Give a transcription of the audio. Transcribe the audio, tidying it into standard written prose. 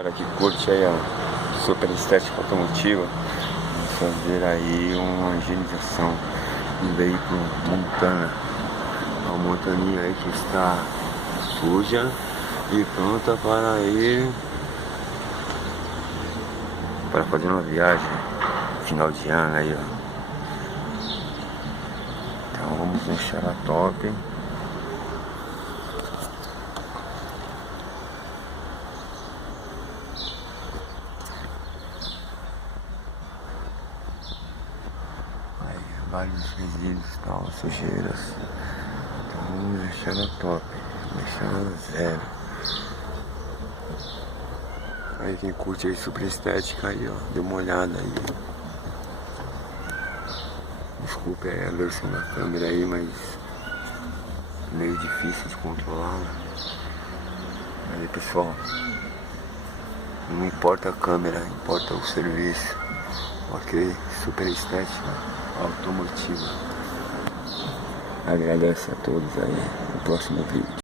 Galera que curte aí a super estética automotiva, vamos fazer aí uma higienização do veículo Montana. Uma montaninha aí que está suja e pronta para fazer uma viagem final de ano aí, ó. Então vamos deixar ela top. Vários resíduos, tal, sujeiras. Então vamos deixar ela top, deixar ela zero. Aí quem curte aí super estética aí, ó, dê uma olhada aí. Desculpe aí a versão da câmera aí, mas meio difícil de controlar. Aí pessoal, não importa a câmera, importa o serviço. Ok? Super estética automotiva. Agradeço a todos aí no próximo vídeo.